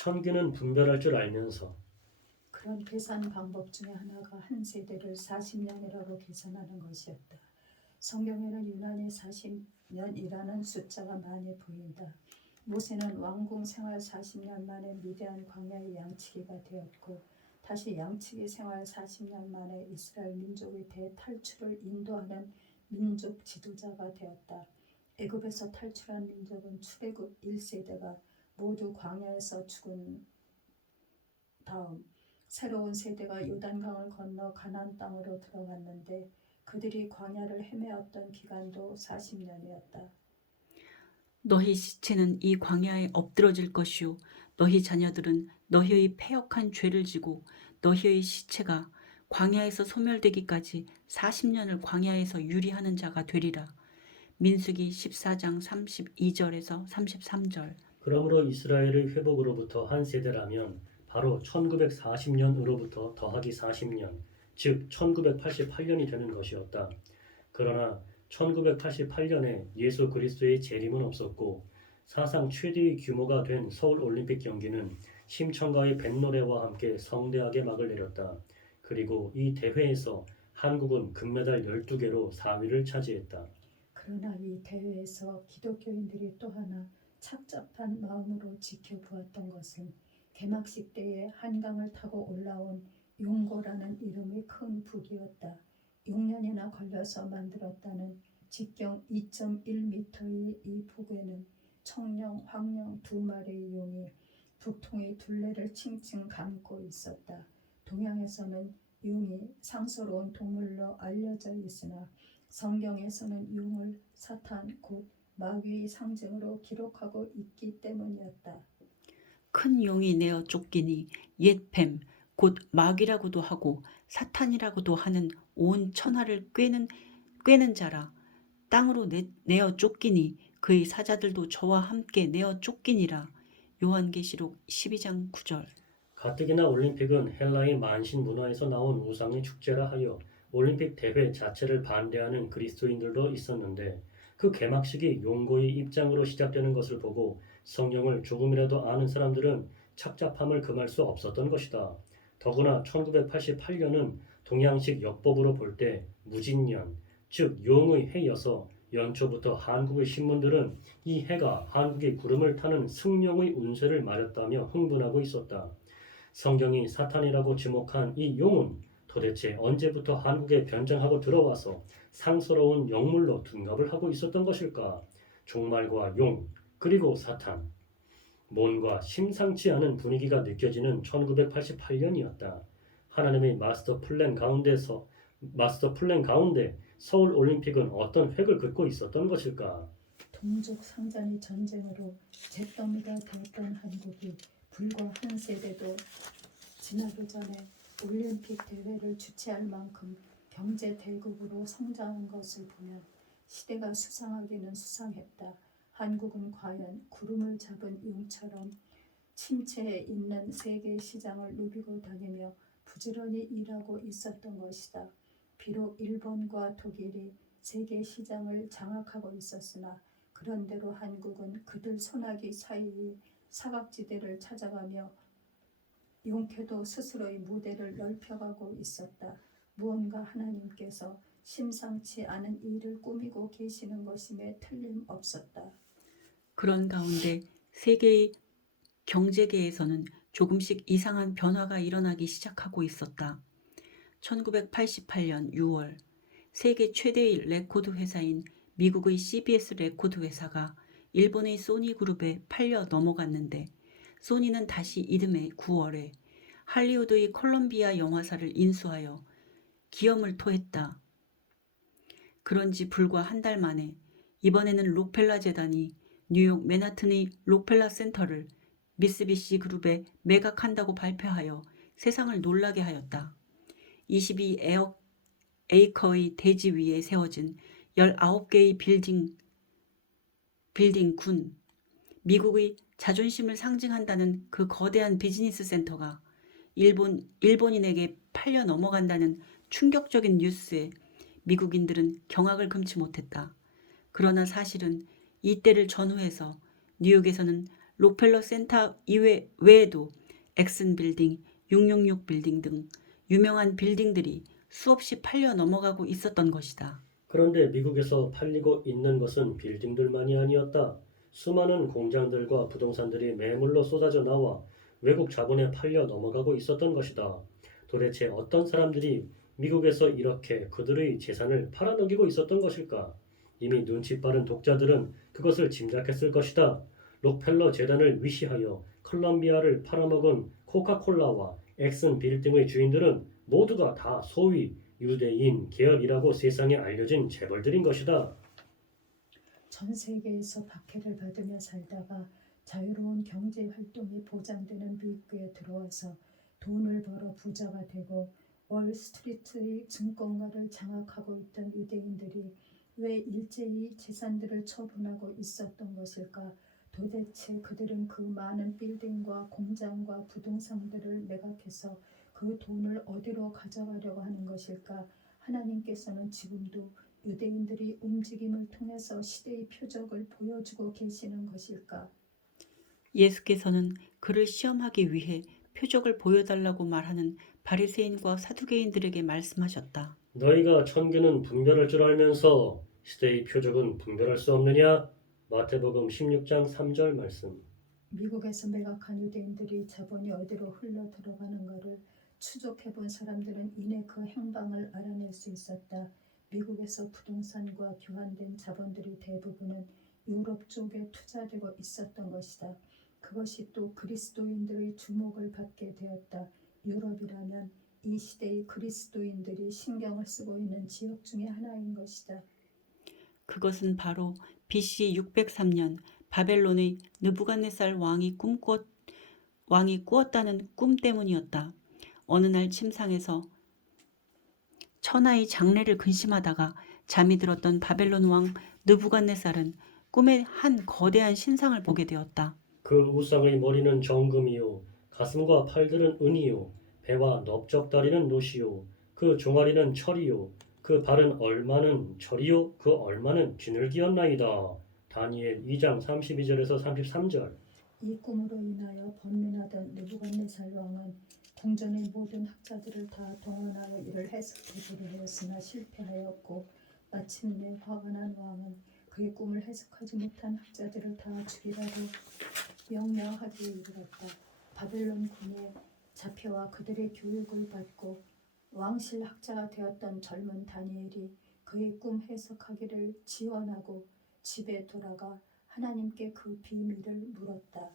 천기는 분별할 줄 알면서 그런 계산 방법 중에 하나가 한 세대를 40년이라고 계산하는 것이었다. 성경에는 유난히 40년이라는 숫자가 많이 보인다. 모세는 왕궁 생활 40년 만에 미디안 광야의 양치기가 되었고 다시 양치기 생활 40년 만에 이스라엘 민족의 대탈출을 인도하는 민족 지도자가 되었다. 애굽에서 탈출한 민족은 출애굽 1세대가 모두 광야에서 죽은 다음 새로운 세대가 요단강을 건너 가나안 땅으로 들어갔는데 그들이 광야를 헤매었던 기간도 40년이었다. 너희 시체는 이 광야에 엎드러질 것이요 너희 자녀들은 너희의 패역한 죄를 지고 너희의 시체가 광야에서 소멸되기까지 40년을 광야에서 유리하는 자가 되리라. 민수기 14장 32절에서 33절. 그러므로 이스라엘의 회복으로부터 한 세대라면 바로 1940년으로부터 더하기 40년, 즉 1988년이 되는 것이었다. 그러나 1988년에 예수 그리스도의 재림은 없었고 사상 최대의 규모가 된 서울 올림픽 경기는 심청가의 뱃노래와 함께 성대하게 막을 내렸다. 그리고 이 대회에서 한국은 금메달 12개로 4위를 차지했다. 그러나 이 대회에서 기독교인들이 또 하나 착잡한 마음으로 지켜보았던 것은 개막식 때에 한강을 타고 올라온 용고라는 이름의 큰 북이었다. 6년이나 걸려서 만들었다는 직경 2.1m의 이 북에는 청룡, 황룡 두 마리의 용이 북통의 둘레를 칭칭 감고 있었다. 동양에서는 용이 상스러운 동물로 알려져 있으나 성경에서는 용을 사탄 곧 마귀의 상징으로 기록하고 있기 때문이었다. 큰 용이 내어 쫓기니 옛 뱀, 곧 마귀라고도 하고 사탄이라고도 하는 온 천하를 꿰는 자라. 땅으로 내어 쫓기니 그의 사자들도 저와 함께 내어 쫓기니라. 요한계시록 12장 9절. 가뜩이나 올림픽은 헬라의 만신 문화에서 나온 우상의 축제라 하여 올림픽 대회 자체를 반대하는 그리스도인들도 있었는데 그 개막식이 용고의 입장으로 시작되는 것을 보고 성경을 조금이라도 아는 사람들은 착잡함을 금할 수 없었던 것이다. 더구나 1988년은 동양식 역법으로 볼 때 무진년, 즉 용의 해여서 연초부터 한국의 신문들은 이 해가 한국의 구름을 타는 승용의 운세를 말했다며 흥분하고 있었다. 성경이 사탄이라고 지목한 이 용은 도대체 언제부터 한국에 변장하고 들어와서 상스러운 영물로 둔갑을 하고 있었던 것일까? 종말과 용, 그리고 사탄. 뭔가 심상치 않은 분위기가 느껴지는 1988년이었다. 하나님의 마스터 플랜 가운데 서울 올림픽은 어떤 획을 긋고 있었던 것일까? 동족 상잔의 전쟁으로 잿더미가 되었던 한국이 불과 한 세대도 지나기 전에 올림픽 대회를 주최할 만큼 경제 대국으로 성장한 것을 보면 시대가 수상하기는 수상했다. 한국은 과연 구름을 잡은 용처럼 침체해 있는 세계 시장을 누비고 다니며 부지런히 일하고 있었던 것이다. 비록 일본과 독일이 세계 시장을 장악하고 있었으나 그런대로 한국은 그들 소나기 사이의 사각지대를 찾아가며 용케도 스스로의 무대를 넓혀가고 있었다. 무언가 하나님께서 심상치 않은 일을 꾸미고 계시는 것임에 틀림없었다. 그런 가운데 세계의 경제계에서는 조금씩 이상한 변화가 일어나기 시작하고 있었다. 1988년 6월 세계 최대의 레코드 회사인 미국의 CBS 레코드 회사가 일본의 소니그룹에 팔려 넘어갔는데 소니는 다시 이듬해 9월에 할리우드의 콜롬비아 영화사를 인수하여 기염을 토했다. 그런지 불과 한 달 만에 이번에는 록펠라 재단이 뉴욕 맨하튼의 록펠라 센터를 미쓰비시 그룹에 매각한다고 발표하여 세상을 놀라게 하였다. 22에이커의 대지 위에 세워진 19개의 빌딩 군, 미국의 자존심을 상징한다는 그 거대한 비즈니스 센터가 일본인에게 팔려 넘어간다는 충격적인 뉴스에 미국인들은 경악을 금치 못했다. 그러나 사실은 이때를 전후해서 뉴욕에서는 록펠러 센터 외에도 엑슨 빌딩, 666 빌딩 등 유명한 빌딩들이 수없이 팔려 넘어가고 있었던 것이다. 그런데 미국에서 팔리고 있는 것은 빌딩들만이 아니었다. 수많은 공장들과 부동산들이 매물로 쏟아져 나와 외국 자본에 팔려 넘어가고 있었던 것이다. 도대체 어떤 사람들이 미국에서 이렇게 그들의 재산을 팔아넘기고 있었던 것일까? 이미 눈치 빠른 독자들은 그것을 짐작했을 것이다. 록펠러 재단을 위시하여 컬럼비아를 팔아먹은 코카콜라와 엑슨 빌딩의 주인들은 모두가 다 소위 유대인 계열이라고 세상에 알려진 재벌들인 것이다. 전 세계에서 박해를 받으며 살다가 자유로운 경제 활동이 보장되는 미국에 들어와서 돈을 벌어 부자가 되고 월스트리트의 증권가를 장악하고 있던 유대인들이 왜 일제히 재산들을 처분하고 있었던 것일까? 도대체 그들은 그 많은 빌딩과 공장과 부동산들을 매각해서 그 돈을 어디로 가져가려고 하는 것일까? 하나님께서는 지금도 유대인들이 움직임을 통해서 시대의 표적을 보여주고 계시는 것일까? 예수께서는 그를 시험하기 위해 표적을 보여달라고 말하는 바리새인과 사두개인들에게 말씀하셨다. 너희가 천계는 분별할 줄 알면서 시대의 표적은 분별할 수 없느냐? 마태복음 16장 3절 말씀. 미국에서 매각한 유대인들이 자본이 어디로 흘러 들어가는가를 추적해본 사람들은 이내 그 행방을 알아낼 수 있었다. 미국에서 부동산과 교환된 자본들이 대부분은 유럽 쪽에 투자되고 있었던 것이다. 그것이 또 그리스도인들의 주목을 받게 되었다. 유럽이라면 이 시대의 그리스도인들이 신경을 쓰고 있는 지역 중에 하나인 것이다. 그것은 바로 BC 603년 바벨론의 느부갓네살 왕이 꾸었다는 꿈 때문이었다. 어느 날 침상에서 천하의 장래를 근심하다가 잠이 들었던 바벨론 왕 느부갓네살은 꿈에 한 거대한 신상을 보게 되었다. 그 우상의 머리는 정금이요, 가슴과 팔들은 은이요, 배와 넓적다리는 노시요, 그 종아리는 철이요, 그 발은 얼마는 철이요, 그 얼마는 진흙이었나이다. 다니엘 2장 32절에서 33절. 이 꿈으로 인하여 번민하던 느부갓네살 왕은 궁전의 모든 학자들을 다 동원하여 이를 해석해보려 하였으나 실패하였고 마침내 화가 난 왕은 그의 꿈을 해석하지 못한 학자들을 다 죽이라고 명령하기에 이르렀다. 바벨론 군에 잡혀와 그들의 교육을 받고 왕실 학자가 되었던 젊은 다니엘이 그의 꿈 해석하기를 지원하고 집에 돌아가 하나님께 그 비밀을 물었다.